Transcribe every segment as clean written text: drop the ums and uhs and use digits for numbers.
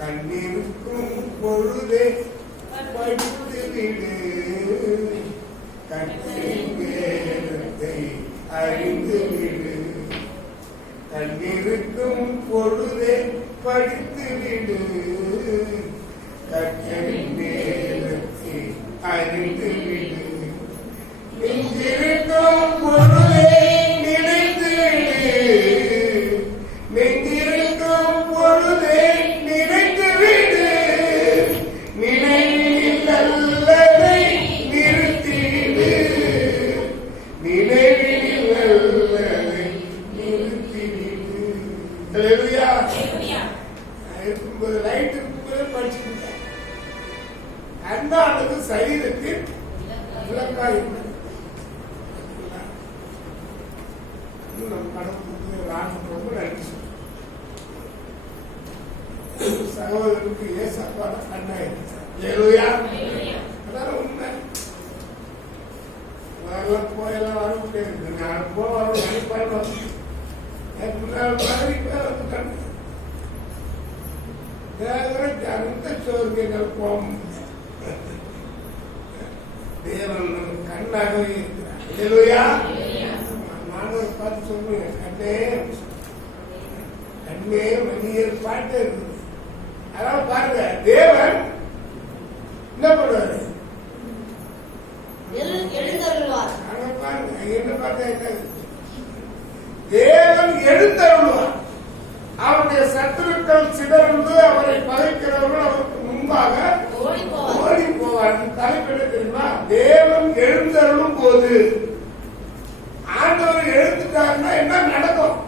கண்ணிருக்கும் பொழுதே படித்து விடு, கண்ணின் வேதத்தை அறிந்து விடு. கண்ணிருக்கும் பொழுதே படித்து விடு, கண்ணின் வேதத்தை அறிந்து விடு. நெஞ்சிருக்கும் பொழுதே நினைத்து விடு, நெஞ்சிருக்கும் பொழுதே நினைத்து விடு. நினைவில் அல்லதை நிறுத்திவிடு, நினைவில் அல்லதை நிறுத்திவிடு. அல்லேலூயா. இருக்கும்போது லைட் இருக்கும்போது படிச்சுக்கிட்டேன். அன்பானது சரீரத்தில் விளக்காய் இருந்தது. நம் கடவுளுக்கு ராணுவம் ரொம்ப நன்றி. சகோதரருக்கு ஏசப்பாட கண்ணா இருந்துச்சு. அல்லேலூயா. அதான் உண்மை. வரலாம் போயெல்லாம் வர முடியாது. நான் போக நினைப்பாரு கண்ணு அந்த சோர்கைகள் போக தேவன் நமக்கு கண்ணாகவே இருக்கிறார். அல்லேலூயா. மாணவர் பார்த்து சொல்லுங்க, கண்ணே கண்ணே மணியர் பாட்டு இருக்குது. அதனால பாருங்க, தேவன் என்ன பண்ணுவாரு? அங்க பாருங்க, என்ன பார்த்தா தேவன் எழுந்தருள்வார். அவருடைய சத்துருக்கள் சிதறந்து அவரை பகைக்கிறவர்கள் அவருக்கு முன்பாக ஓடி போவார். தலைப்பிட தெரியுமா? தேவன் எழுந்தருளும் போது ஆண்டவர் எழுந்துட்டாருன்னா என்ன நடக்கும்?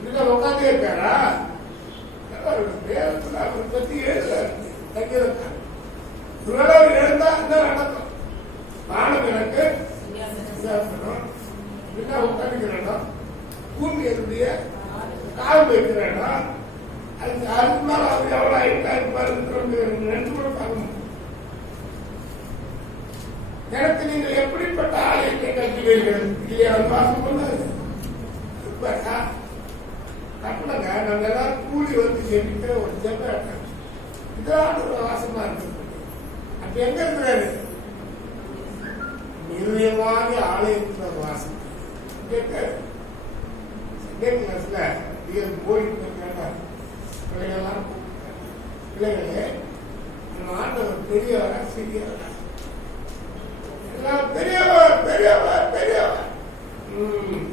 இதுல உட்காந்தே இருக்காரா? தேவத்துல அவரை பத்தி எழுதாரு. அவர் எழுந்தா என்ன நடக்கும்? வானம் எனக்கு உட்காந்துக்கிறோம், பூமி என்னுடைய கால் வைக்கிறேன். அதுக்கு மேல அவர் எவ்வளவு ஆயிட்டாரு ரெண்டு கூட பார்க்கணும். எனக்கு நீங்கள் எப்படிப்பட்ட ஆலயத்தை கட்டுவீர்கள்? இல்லையா? வாசம் பண்ணாது கட்டணங்க. நாங்க எல்லாரும் கூலி வந்து ஜெபிக்கிற ஒரு ஜெபம் இதான் ஒரு வாசமா இருக்கு. அப்ப எங்க இருக்கிறாரு? நிர்ணயமான ஆலயத்துல வாசம் கேட்காரு. கிளாஸ்ல போய் பிள்ளைகள்லாம் பிள்ளைகளே, ஆண்டவர் பெரியவரா சிறியவரா? பெரியவர் பெரியவர் பெரியவர்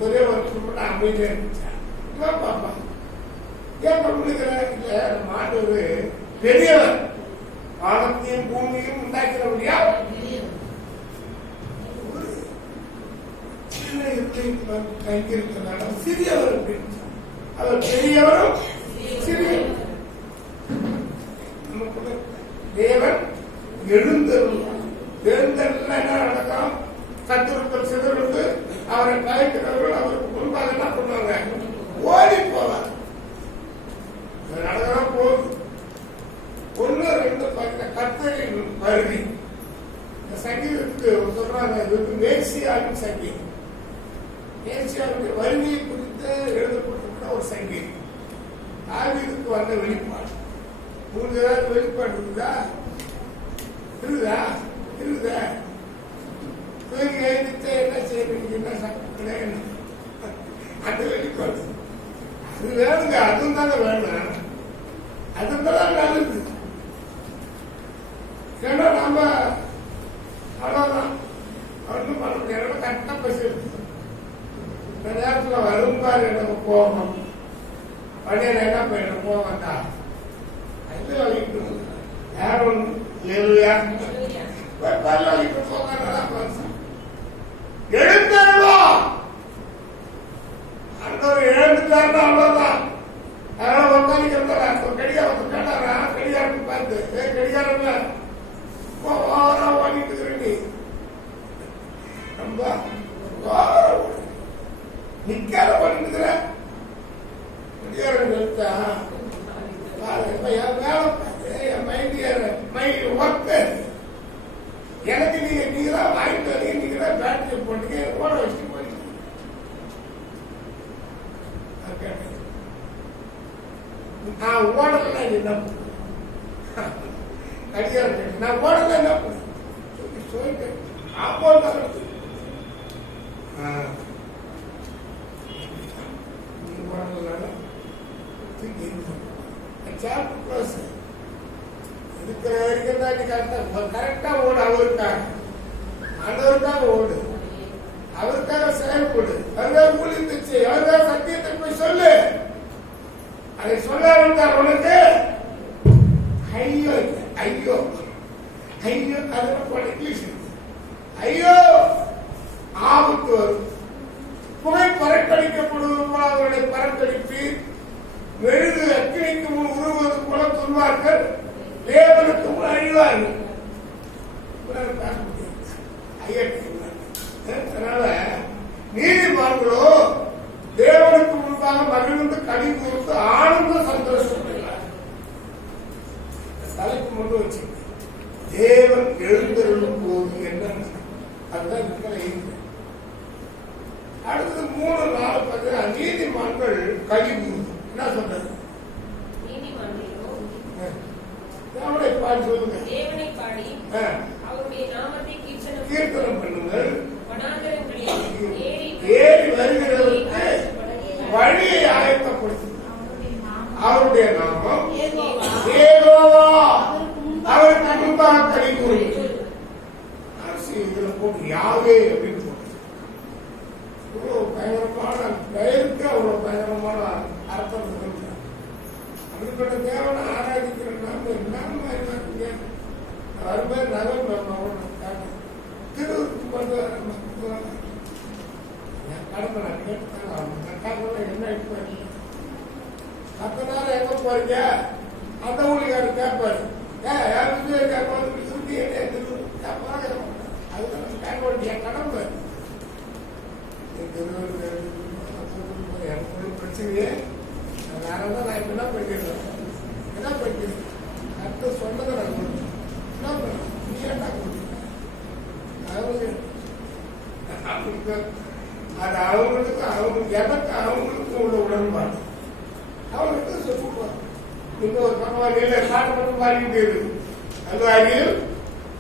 பெரியவர் அமைதியா இருந்துச்சா? பாப்பா ஏன் பண்ணுகிற? இல்ல, ஆண்டவர் பெரியவர், வானத்தையும் பூமியும் உண்டாக்கிறபடியா கைக்கிறதுனால சிறியவர் அப்படின்னு. அவர் பெரியவரும் சிறியவர். தேவன் எழுந்தருள்வார். எழுந்தருள் என்ன நடக்கும்? சத்துருக்கள் சிதறுண்டு அவரை கலைக்கிறவர்கள் அவருக்கு முன்பாக என்ன பண்ணுவாங்க? ஓடி போவார். நடக்கலாம் போகுது. ஒன்னு ரெண்டு கர்த்தரின் வருகை. இந்த சங்கீதத்துக்கு சொல்றாங்க, இது வந்து மேசியாவின் சங்கீதம். மேசியாவுடைய வருகையை குறித்து எழுதப்பட்டிருக்கிற ஒரு சங்கீதம். தாவீதுக்கு வந்த வெளிப்பாடு. உங்களுக்கு ஏதாவது வெளிப்பாடு இருக்குதா? இருக்குதா? இருக்குதா? என்ன செய்யறீங்க? அந்த வெளிப்பாடு அது வேணுங்க. அதுவும் தாங்க வேணும். அதுதான் நல்லது. ஏன்னா நாம அவ்வளவுதான் ஒன்றும் பண்ண முடியாது. கரெக்டா பஸ் எடுத்து இந்த நேரத்தில் வரும் பாரு எனக்கு போகணும். பணியில என்ன போயிடும் போவா அது வலிக்கணும். யாரும் வலிக்கு போக எழுந்தருவோம். அந்த ஒரு எழுந்துட்டாருன்னா அவ்வளவுதான். அதனால உட்காந்து கடிகாரத்தை கேட்டாரா? கடிகாரத்தை பார்த்து கடிகாரம்ல ஓடிட்டு இருக்கிற ரொம்ப நிக்காத ஓடிட்டு இருக்கிற கடிகாரம் நிறுத்தா எனக்கு நீங்க தான் வாங்கிட்டு வரீங்க, நீங்க தான் பேட்டரி போட்டீங்க, ஓட வச்சுட்டு போயிட்டு நான் ஓடலை என்ன கடிகாரம் நான் ஓடலை என்ன சொல்லிட்டு அப்போ நீ ஓடல சாப்டர் க்ளோஸ் இருக்கிற வரைக்கும் தான் கரெக்டா ஓடு அவருக்காக ஆண்டவருக்காக ஓடு அவருக்காக செயல்படு அவருக்காக ஊழியத்தை செய் அவருக்காக சத்தியத்தை போய் சொல்லு அதை சொல்லாவிட்டார் உனக்கு ஐயோ ஐயோ ஐயோ அதில் இங்கிலீஷ் ஐயோ ஆபத்து வரும் புகை பறக்கடிக்கப்படுவது போல அவர்களை பறக்கடித்து மெழுகு அக்கினிக்கு முன் உருவது போல துன்பார்கள் தேவனுக்கு முன் அழிவார்கள் அதனால நீதிமான்களோ தேவனுக்கு முன்பாக மகிழ்ந்து கடி கூர்ந்து ஆனந்த சந்தோஷப்படுகிறார். தலைக்கு முன்பு வச்சு தேவன் எழுந்தருளும் போது என்ன அதுதான் இருக்கிற எழுந்து. அடுத்தது 3-4 பார்த்தீங்கன்னா நீதிமான்கள் கடி கூர்ந்து என்ன சொல்றது? தேவனை பாடி சொல்லுங்க. தேவனை பாடி அவருடைய நாமத்தை கீர்த்தனம் பண்ணுங்கள். ஏறி வருகிறவருக்கு வழியை ஆயத்தப்படுத்துங்கள். அவருடைய நாமம் யெகோவா அவருக்கு முன்பாக கடி கூறுங்கள். இதுல போட்டு யாவே அப்படின்னு போட்டு இவ்வளவு பயங்கரமான பெயருக்கு அவ்வளவு பயங்கரமான அர்த்தம் இருக்கு. அப்படிப்பட்ட தேவனை ஆராதிக்கிற நாம என்ன வரும்போது நகர் திருவுக்கு வந்து கடமை நான் கேட்டுத்தாங்க அவங்க என்ன இப்போ 10 நாள் எங்க போறீங்க அந்த ஊழியாரு கேட்பாரு கேட்பாரு சுத்தி கேட்பாங்க அதுதான் கேட்க வேண்டிய கடமை. பிரச்சனையே அதனால தான் நான் இப்ப என்ன பண்ணிடுறேன் என்ன பண்ணிடுறேன் கரெக்டாக சொன்னதை நான் கொடுத்தேன் என்ன பண்ண நீ என்ன கொடுத்தேன் அது அவங்களுக்கு எனக்கு அவங்களுக்கு உள்ள உடன்பாடு அவங்களுக்கு சொல்லுவாங்க. நீங்க ஒரு பரவாயில்ல காட்டு மட்டும் பாடிக்கிட்டு இருக்கு அந்த அடியில்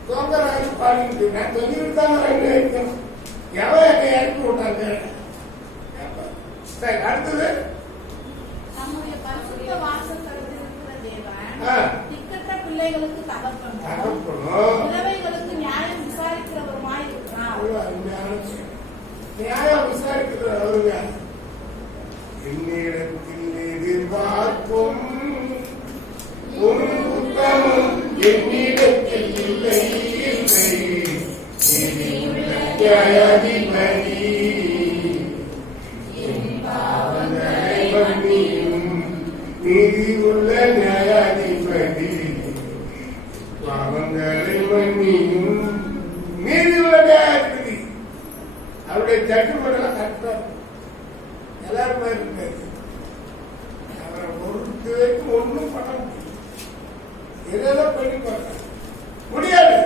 தோங்கராஜி பாடிக்கிட்டு நான் சொல்லிட்டு தான் இருக்கணும். எவன் என்னை இறக்கி விட்டாங்க. சரி அடுத்தது பிள்ளைகளுக்கு தகப்பனும் விதவைகளுக்கு நியாயம் விசாரிக்கிறவருமாய் இருக்கிறார். நியாயம் விசாரிக்கிற அவருங்க என்னிடத்தில் எதிர்பார்க்கும் ஒரு புத்தகம் என்னிடத்தில் இல்லை நியாயாதிபதி நீதி உள்ள நியாயாதிபதி பாவங்களை மன்னியும் நீதி உள்ள நியாயாதிபதி அவருடைய ஜட்ஜ்மெண்ட் கரெக்டா எல்லாருமே இருக்காது. அவரை பொறுத்து வரைக்கும் ஒன்றும் பண்ண முடியும். எதோ பண்ணி பார்க்க முடியாது.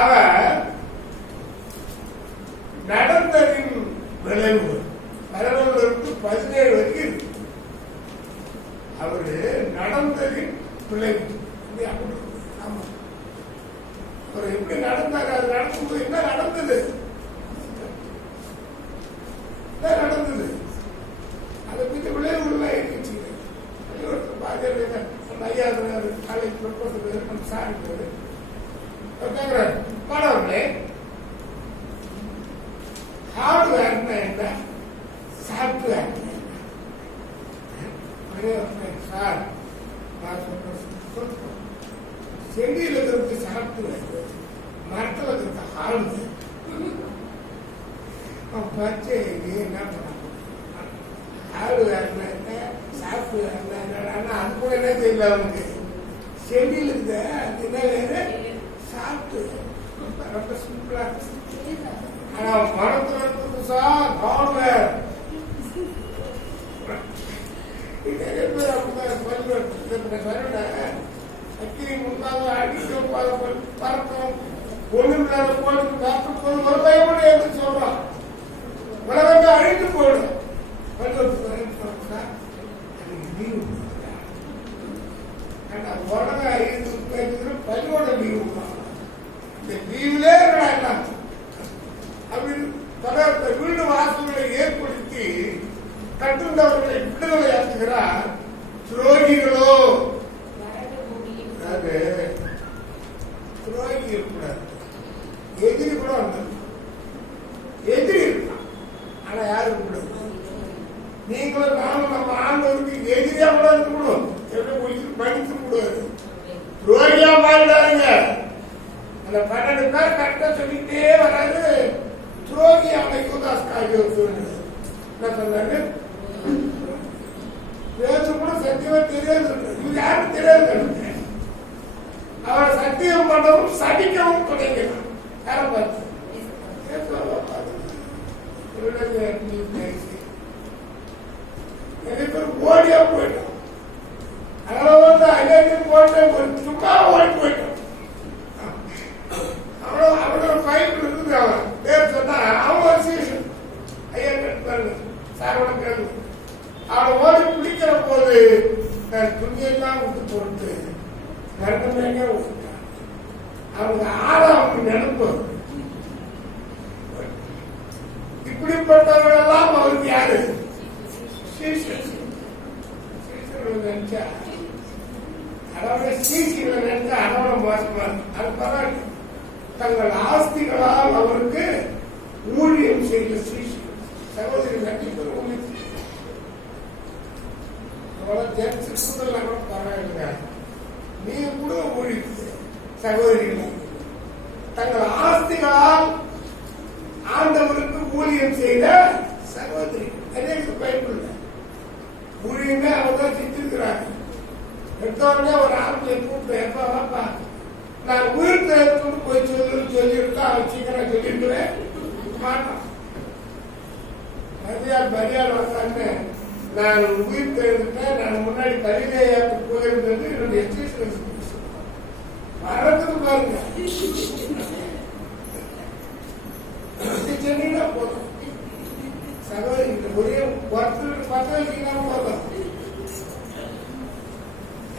அவர் நடந்ததின் விளைவு 17 வரைக்கும் இருக்கு. அவரு நடந்ததின் விளைவு ஆமா அவர் எப்படி நடந்தாரு அது நடக்கும்போது என்ன நடந்தது நடந்தது அதை பற்றி விளைவுகள் இருந்துச்சு. ஐயா காலேஜ் ப்ரொஃபஸர் சார் மாணவர்களே ஹார்ட்வேர்னா என்ன சாஃப்ட்வேர் சார் நான் சொல்றேன் செடியில் இருக்கிறது சாஃப்ட்வேர் மரத்தில் இருக்கிறது ஹார்ட்வேர் பச்சை என்ன பண்ண ஹார்ட்வேர்னா சாஃப்ட்வேர்னா என்னன்னா அது கூட என்ன தெரியல அவனுக்கு செடியில் இருந்த அது என்ன வேறு சாஃப்ட்வேர் ரொம்ப சிம்பிளா ஆனா மரத்துல இருக்கிறது சார் ஹார்ட்வேர் நிறைய பேர் அப்படிதான் அக்கினி முன்பாக அடிக்கும் பறக்கும் ஒண்ணுமில்லாத போட்டு பார்க்கும் போது ஒரு பயப்பட என்று சொல்றான் உலகத்தை அழித்து போடும் லீவு உலக ஐந்து பேருக்கு பள்ளியோட லீவு இந்த லீவுலே எல்லாம் அப்படின்னு தொடர்ந்த வீடு வாசல்களை ஏற்படுத்தி கட்டுண்டவர்களை விடுதலை ஆக்குகிறார். துரோகிகளோ அது துரோகி இருக்கக்கூடாது, எதிரி கூட வந்தது, எதிரி இருக்கலாம். ஆனா யாரு கூடாது, நீங்களும் நானும் நம்ம ஆண்டவருக்கு எதிரியா கூட இருக்கக்கூடும், எப்படி முடிச்சு படித்து கூடாது, துரோகியா மாறிடாருங்க. அந்த 12 பேர் கரெக்டா சொல்லிட்டே வராது. துரோகி அவனை யூதாஸ் காரியவர் என்ன சொன்னாரு, பேசு கூட சத்தியமா தெரியாது, இது யாரும் தெரியாது. அவரை சத்தியம் பண்ணவும் சதிக்கவும் தொடங்கினான். யார பார்த்து ஓடியா போயிட்டோம். அதனால வந்து அநேகம் போட்டு சும்மா ஓடி போயிட்டோம். அவனோட பைப் இருக்குது. அவன் பேர் சொன்னா அவன் ஒரு சீசன் ஐயா கேட்டு சாரோட கேள்வி. அவன் ஓடி பிடிக்கிற போது துணியெல்லாம் விட்டு போட்டு கருணமையா விட்டுட்டான். அவங்க ஆறாவது நினைப்பு. இப்படிப்பட்டவர்கள் எல்லாம் அவருக்கு யாரு நினைச்சா, அதோட சீசிகளை நினைச்சா அதோட மோசமா இருக்கு. அது பரவாயில்ல. தங்கள் ஆஸ்திகளால் அவருக்கு ஊழியம் செய்த சீசி சகோதரி நட்டிப்பர் ஊழியம் தெரிஞ்சுலாம் கூட பரவாயில்லை. நீங்க கூட ஊழியம் சகோதரிகள் தங்கள் ஆஸ்திகளால் ஆண்டவருக்கு ஊழியம் செய்த சகோதரி எனக்கு பயன்படுத்த ஊழியமே அவங்க தான் செஞ்சிருக்கிறாங்க. எடுத்தோடனே ஒரு ஆம்பளை கூப்பிட்டு எப்ப வாப்பா நான் உயிர் தேர்த்து போய் சொல்லியிருக்கா அவன் சீக்கிரம் சொல்லிருக்கிறேன் மாட்டான். மரியாதை வந்தாங்க. நான் உயிர் தேர்ந்துட்டேன், நான் முன்னாடி கலிலேயாவுக்கு போயிருந்தது என்னுடைய எக்ஸ்பீரியன்ஸ் வரதுக்கு பாருங்க. சென்னைனா போதும் சகோதரி ஒரே ஒருத்தருக்கு 10 வச்சுக்கினா போதும்.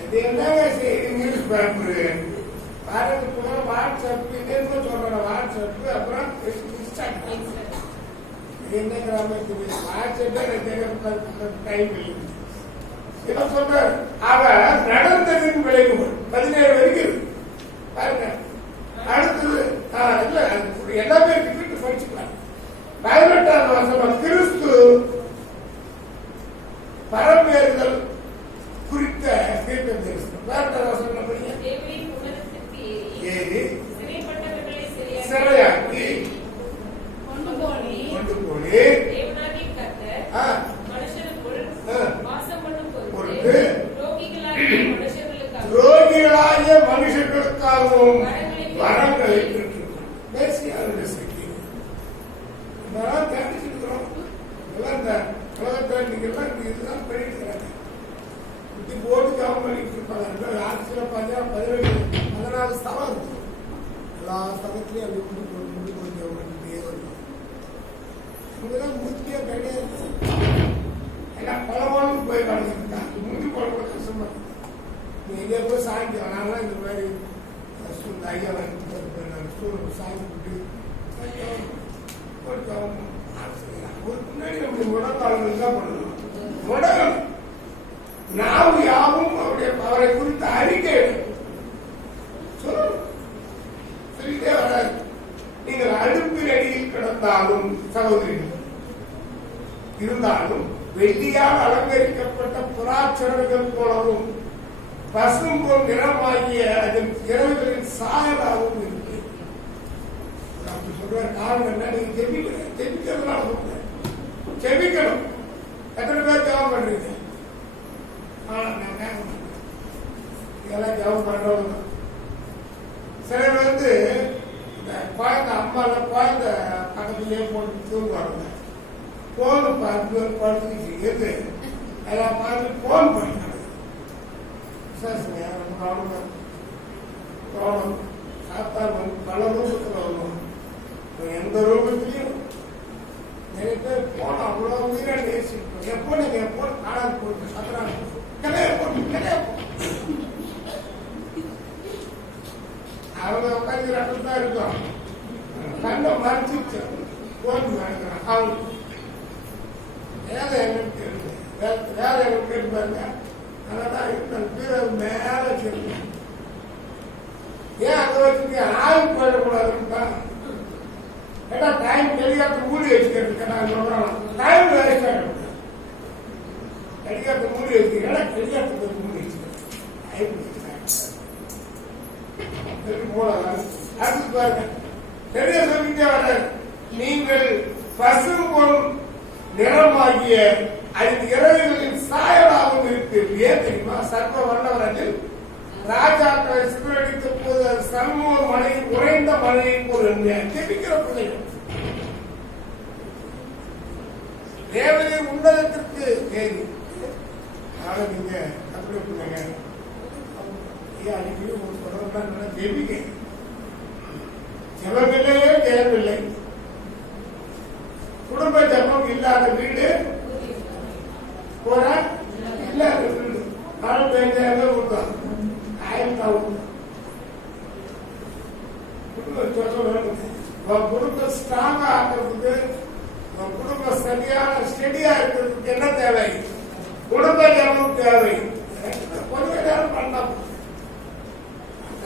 அது என்னங்க செய்தி நியூஸ் பேப்பரு பாரதி போற வாட்ஸ்அப் இதேதான் சொல்றேன். வாட்ஸ்அப் அப்புறம் என்ன கிராமத்துக்கு வாட்ஸ்அப்பே டைம் இல்லை. என்ன சொல்ற அவ நடந்ததின் விளைவுகள் 17 வரைக்கும் பாருங்க. அடுத்தது இல்ல எல்லாமே வீட்டு படிச்சுக்கலாம். 18ஆம் வசனம் கிறிஸ்து பரமேறுதல் குறித்த தீர்க்க தரிசனம். 18ஆம் வசனம் படிங்க. ஏறி சிறையாக்கி கொண்டு போனே துரோகிகளாகிய மனுஷர்களுக்காகவும் வரங்களை தெரிஞ்சுக்கிறோம். இதுதான் பண்ணிட்டு போர்டு ஜாபம் பண்ணிட்டு இருப்பாங்க. ஆட்சியில 14 ஸ்தலம் இருக்கு. எல்லா ஸ்தலத்திலையும் அப்படி கொண்டு இங்கதான் முக்கிய கிடையாது. எல்லாம் பலவானும் போய் வளர்ந்துருக்காங்க. முந்தி போட கூட கஷ்டமா இருக்கு. நீ எங்கே போய் சாய்க்கலாம். நாங்களாம் இந்த மாதிரி ஐயா சாய்ந்து முன்னாடி நம்முடைய முடக்காலங்கள் தான் பண்ணணும். முடகம் நாம் யாவும் அவரை குறித்த அறிக்கை சொல்லிட்டே வராது. நீங்கள் அடுப்பில் அடியில் கிடந்தாலும் சகோதரிகள் இருந்தாலும் வெள்ளியால் அலங்கரிக்கப்பட்ட புறாச்சரடுகள் போலவும் பசும் போல் நிறமாகிய அதன் இரவுகளின் சாயலாகவும் இருக்கு. அப்படி சொல்ற காரணம் என்ன? நீங்க ஜெபிக்கிறதுனால சொல்றேன். ஜெபிக்கணும். எத்தனை பேர் ஜெபம் பண்றீங்க? இதெல்லாம் ஜெபம் பண்றவங்க. சிலர் வந்து இந்த குழந்தை அம்மால குழந்தை பக்கத்திலேயே போட்டு தூங்குவாங்க. போன் பார்த்து படுத்துக்கிட்டு எது எல்லாம் பார்த்து போன் பண்ணிட்டாங்க. சாத்தார் பல ரூபத்தில் வருவோம். எந்த ரூபத்திலையும் நிறைய பேர் போன அவ்வளோ உயிரை நேசிப்போம். எப்போ நீங்க எப்போ காணாது போட்டு சத்துறாங்க அவங்க உட்காந்து ரெண்டு தான் இருக்கும். கண்ணை மறைச்சிச்சு போட்டு வாங்கிக்கிறான். அவங்க வேலை எங்களுக்கு இருக்கு, வேலை எங்களுக்கு இருப்பாங்க. அதனால கீழே மேல வச்சிருக்கேன். ஏன் அங்க வச்சுக்க ஆய்வு போயிடக்கூடாதுன்னு தான். ஏன்னா டைம் கெளியாத்து மூடி வச்சுக்கிறதுக்கு நான் சொல்றேன். டைம் வேஸ்ட் ஆகிடும். கெளியாத்து மூடி வச்சுக்கிறேன். கெளியாத்து மூடி வச்சுக்கிறேன். அடுத்து பாருங்க, தெரிய சொல்லிட்டே வர, நீங்கள் பசும்பொன் நிறமாகிய ஐந்து இறகுகளின் சாயலாகவும் இருக்கு. ஏன் தெரியுமா? சர்வ வல்லவரனில் ராஜாக்களை சிதறடித்த போது அது சர்ம மழையில் உறைந்த மழையின் போது ஜெபிக்கிற பிள்ளைகள் தேவதை உன்னதத்திற்கு தேதி. நீங்க அப்படி பிள்ளைங்க அன்னைக்கு சொல்றதுதான் ஜெபிக்க. ஜெபமில்லையே ஜெயமில்லை. குடும்ப ஜபம் இல்லாத வீடு போற இல்லாத வீடு. நானும் பேஞ்சாவே கொடுத்தான். குடும்பம் ஸ்ட்ராங்கா ஆகிறதுக்கு, குடும்பம் சரியான ஸ்டெடியா இருக்கிறதுக்கு என்ன தேவை? குடும்ப ஜபம் தேவை. கொஞ்ச நேரம் பண்ணலாம்.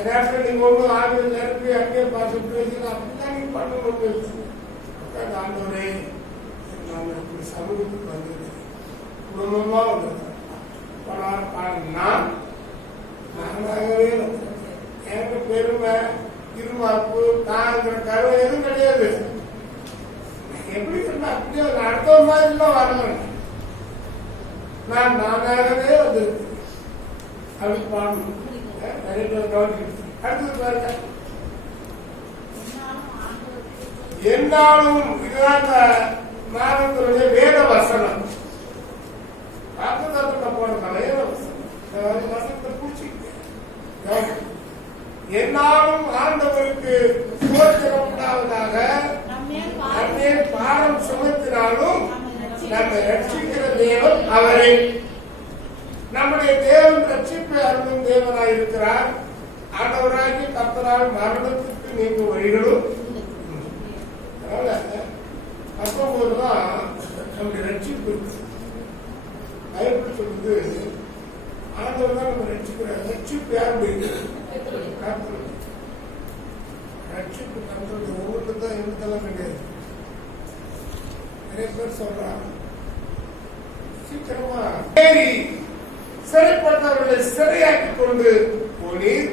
நேரத்தில் நீங்க ஒன்றும் ஆவியில் நிரப்பி அங்கே பார்த்து பேசலாம். அப்படிதான் நீங்க பண்ணணும். ஆண்டவரே, நான் இப்படி சமூகத்துக்கு வந்தது குடும்பமா வந்தது. நானாகவே எனக்கு பெருமை இருமாப்பு தாங்கிற கருவை எதுவும் கிடையாது. எப்படி அப்படியே அடுத்த மாதிரி தான் வரல. நான் நானாகவே வந்து அப்படி பாடணும். நிறைய பேர் கவனிக்கணும். அடுத்தது பாருங்க, என்னாலும் இதுதான் நாமத்தினுடைய வேத வசனம். வாக்குத்தத்தத்தை போடுற வேத வசனம். வசனத்தை பிடிச்சிக்க. என்னாலும் ஆண்டவருக்கு ஸ்தோத்திரம் உண்டாவதாக. நம்மே பாரம் சுமத்தினாலும் நம்மை ரட்சிக்கிற தேவன் அவரே. நம்முடைய தேவன் ரட்சிப்பை அருளும் தேவனாய் இருக்கிறார். ஆண்டவராகி கர்த்தரால் மரணத்திற்கு நீங்கும் வழிகளும். அப்போதுதான் நம்முடைய ரட்சிப்பு பைபிள் சொல்லுது. ஆண்டவர் தான் நம்ம ரட்சிக்கிறார். ரட்சிப்பு யாருடைய? ரட்சிப்பு கர்த்தருடைய. ஒவ்வொரு தான் இருந்தெல்லாம் கிடையாது. நிறைய பேர் சொல்றாங்க சீக்கிரமா சிறைப்பட்டவர்களை சிறையாக்கிக் கொண்டு போனீர்.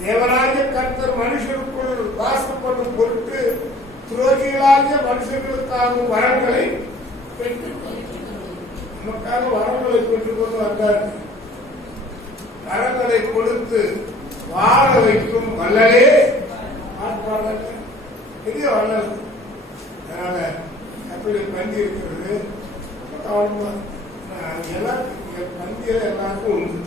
தேவனாகிய கர்த்தர் மனுஷருக்குள் வாசப்படும் பொருட்டு துரோகிகளாகிய மனுஷர்களுக்காக வரங்களை நமக்காக வரங்களை பெற்றுக் கொண்டு வந்தார். வரங்களை கொடுத்து வாழ வைக்கும் வல்லலே பெரிய வல்லல். அதனால அப்படி பந்தி இருக்கிறது. கவனமா எல்லாத்துக்கும் பந்தியில எல்லாருக்கும் உண்டு.